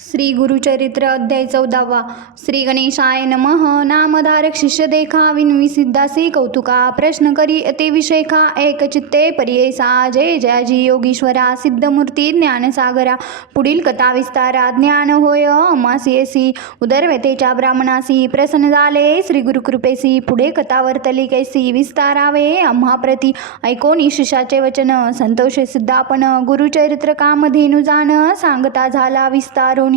श्री गुरुचरित्र अध्याय चौदावा. श्री गणेशाय नमः. नामधारक शिष्य देखा विनवी सिद्धासी कौतुका. प्रश्न करी ते विषयखा एक चित्ते पर्ययसा जय जयाजी योगीश्वरा. सिद्धमूर्ती ज्ञानसागरा. पुढील कथा विस्तारा. ज्ञान होय अमासियसी उदरव्यतेच्या ब्राह्मणासी. प्रसन्न झाले श्री गुरुकृपेसी. पुढे कथा वर्तली कैसी विस्तारावे आम्हाप्रती ऐकोनी शिष्याचे वचन. संतोषे सिद्धापन. गुरुचरित्र कामधेनु जाण सांगता झाला विस्तारोनी.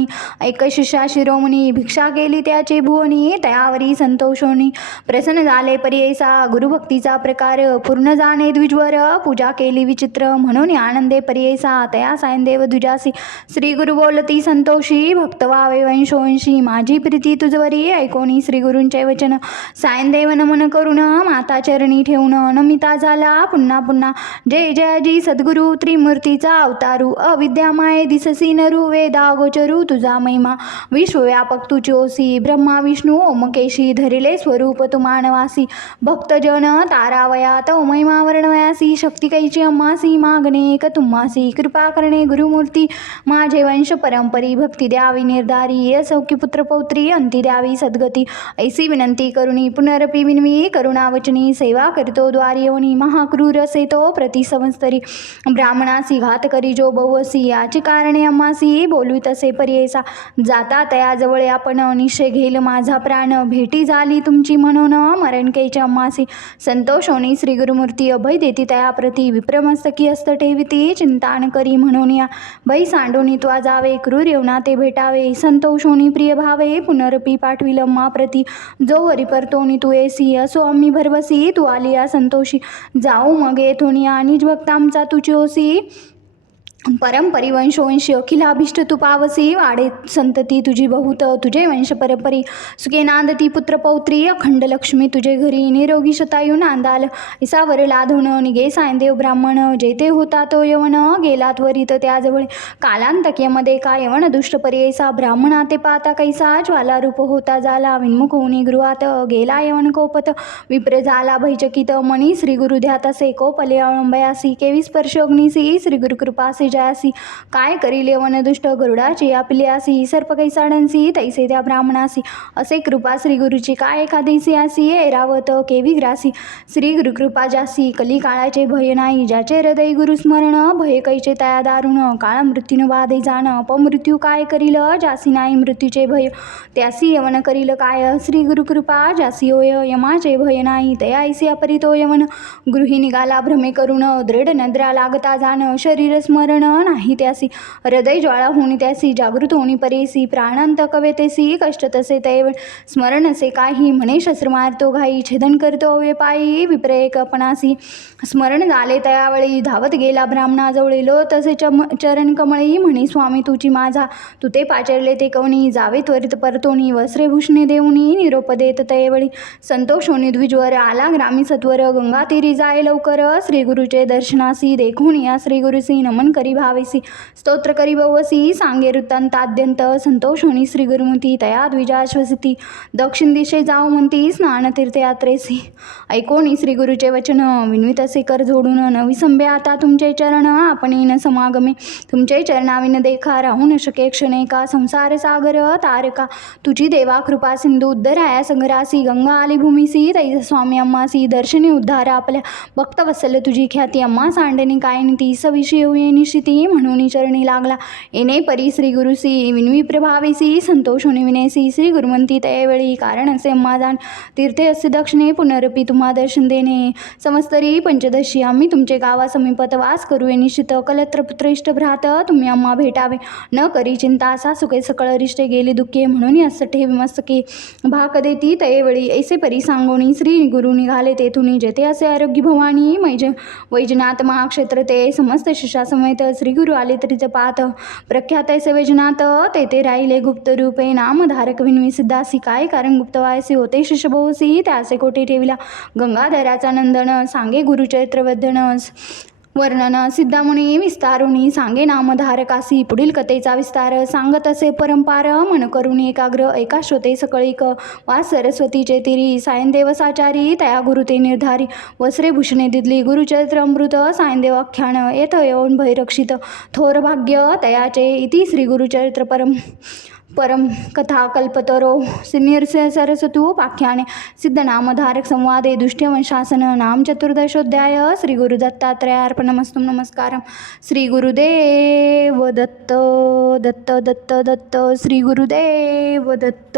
एक शिष्या शिरोमणी भिक्षा केली त्याचे भुवनी तयावरी संतोषोनी. प्रसन्न झाले पर्ययसा गुरुभक्तीचा प्रकार पूर्ण जाणे द्विजवर पूजा केली विचित्र म्हणून आनंदे पर्ययसा तया सायंदेव दुजासी. श्री गुरु बोलती संतोषी भक्त वावे वंशोंशी माझी प्रीती तुझवरी ऐकोनी श्री गुरूंचे वचन. सायंदेव नमन करून माता चरणी ठेवून नमिता झाला पुन्हा पुन्हा. जय जयाजी सद्गुरु त्रिमूर्तीचा अवतारू अविद्यामाय दिससी नरू वेदा गोचरू तुझा महिमा. विश्वव्यापक तुझी ओसी ब्रह्मा विष्णू ओमकेशी धरिले स्वरूप तू मानवासी. भक्तजन तारावयात महिमा वर्णवयासी. शक्ती कैची अम्मासी मागणे एक तुम्हासी. कृपा करणे गुरुमूर्ती. माझे वंश परंपरी भक्ती द्यावी निर्धारी. सौख्य पुत्र पौत्री अंती द्यावी सद्गती. ऐसी विनंती करुणी पुनरपी विनवी. करुणावचनी सेवा करितो द्वारी येऊनी महाक्रूर सेतो प्रति संवत्सरी. ब्राह्मणासी घात करी जो बहुसी याची कारणे अम्मासी. बोलू तसे पर्ययसा जाता तयाजवळ आपण निश्चय घेईल माझा प्राण. भेटी झाली तुमची म्हणून मरणकेच्या अम्मासी संतोषोनी श्री गुरुमूर्ती अभय देती तयाप्रती. विप्रमस्तकी हस्त ठेविती चिंतान करी म्हणून या. भई सांडोनी त्वा जावे क्रूर येवना ते भेटावे. संतोष होणी प्रिय भावे पुनरपी पाठविल प्रती. जो वरी परतोनी तू येसी असो आम्ही भरवसी. तू आली या संतोषी. जाऊ मग येथोनी आणि भक्त आमचा तुझी ओसी परंपरी वंशोवंशी अखिलाभिष्ट तू पावसी वाडे संतती तुझी बहुत तुझे वंश परंपरी सुखे नांदती पुत्र पौत्री अखंड लक्ष्मी तुझे घरी निरोगी शतायू नांदाल इसावर लाधवण निगे सायदेव ब्राह्मण जेथे होता तो यवन गेला त्वरित त्याजवळ कालांतकेमध्ये का यवन दुष्ट पर्ययसा ब्राह्मणा ते पाहता कैसा ज्वाला रूप होता झाला विन्मुख होनी गृहात गेला यवन कोपत विप्र झाला भैचकित मणी श्री गुरु ध्यातसे कोपले अळंबयासी केवी स्पर्श अग्निसी श्री गुरु कृपासी जयासी काय करिले वनदुष्ट गरुडाची आसी सर्प कैसाडनसी तैसे त्या ब्राह्मणासी असे. कृपा श्री गुरुची काय एखादीसी आसी ऐरावत केवी ग्रासी. श्री गुरु कृपा जासी कली काळाचे भय नाही ज्याचे हृदय गुरु स्मरण भय कैचे तया दारुण काळ मृत्यून वादे जाण अपमृत्यू काय करील जासी नाही मृत्यूचे भय. त्यासी यवन करील काय श्री गुरु कृपा जासी होय यमाचे भय नाही तयासी अपरितो यवन गृही निघाला भ्रमे करुण दृढ नद्रा लागता जाण शरीर स्मरण नाही त्यासी. हृदय ज्वाळा होणी त्यासी जागृत होणी परेसी प्राणांत कवेतेसी कष्ट तसे तैव स्मरण असे काही. म्हणे शस्त्र मारतो घाई छेदन करतो अवे पायी विप्रेकपणासी स्मरण झाले त्यावेळी धावत गेला ब्राह्मणाजवळी लो तसे चम चरण कमळी म्हणे स्वामी तुची माझा. तू ते पाचरले ते कवणी जावे त्वरित परतोनी वस्त्रे भूषणे देऊनी निरोप देत तयवळी. संतोष होणी द्विजवर आला ग्रामी सत्वर गंगा तीरी जाय लवकर. श्री गुरुचे दर्शनासी देखून या श्री गुरुसी नमन करी भावेसी स्तोत्र करी भवसी। सांगे वृत्तांताद्यंत संतोष होनी श्री गुरुमती तया द्विजाश्वसिती। दक्षिण दिशे जाऊ म्हणती स्नान तीर्थयात्रेसी। ऐकोणी श्री गुरुचे वचन। विनवित असे कर जोडून। न विसंबे आता तुमचे चरण। आपण न समागमे। तुमचे चरणाविन देखा। राहू न शके क्षणे का। संसार सागर तारका। तुझी देवा कृपा सिंधू उद्धराया संग्रासी गंगा आली भूमीसी। तैस स्वामी अम्मासी। दर्शनी उद्धार आपल्या। भक्त वसल तुझी ख्याती। अम्मा सांडणी काय नीती सविषय निशी निशिती म्हणून चरणी लागला. येणे परी श्री गुरुसी विनवी प्रभावेसी संतोष होणे विनेसी श्री गुरुमंती तयवेळी कारण असे अम्मा तीर्थे असे दक्षिणे पुनरपी तुम्हा दर्शन देणे. समस्तरी पंचदशी आम्ही तुमचे गावा समीपत वास करू ये निश्चित कलत्र पुत्र इष्ट भ्रात तुम्ही अम्मा भेटावे. न करी चिंता असा सुखे सकळ रिष्टे गेली दुःखे म्हणून असं ठेवी मस्तके. भाक देती तयेवेळी ऐसे परी सांगोणी श्री गुरु निघाले तेथून जेथे असे आरोग्य भवानी मैज वैजनाथ महाक्षेत्र ते समस्त शिष्यासमेत श्री गुरु आले तरी पाहत प्रख्यात सवेजनात वैजनाथ तेथे राहिले गुप्त रूपे नामधारक विनवी सिद्धासी काय कारण गुप्तवायसी होते शिष्यभोसी त्यासे कोठे ठेविला? गंगाधराचा नंदन सांगे गुरुचरित्र वदन वर्णन सिद्धामुनी विस्तारुणी सांगे नामधारकासी पुढील कथेचा विस्तार सांगत असे परंपार मन करून एकाग्र एका श्रोते सकळीक वा सरस्वतीचे तिरी सायनदेवसाचारी तया गुरुते निर्धारी वस्रे भूषणे दिदली गुरुचरित्र अमृत सायनदेव येथ येऊन भयरक्षित थोर भाग्य तयाचे इति श्री गुरुचरित्र परम परम कथा कल्पतरो सिनियर सरस्वतोपाख्याने सिद्धनामधारक संवादे दुष्ट्यवंशासन नाम चतुर्दशोध्याय श्री गुरुदत्तात्रयार्पणमस्तु नमस्कारं। श्री गुरुदेव दत्त दत्त दत्त दत्त श्री गुरुदेव दत्त।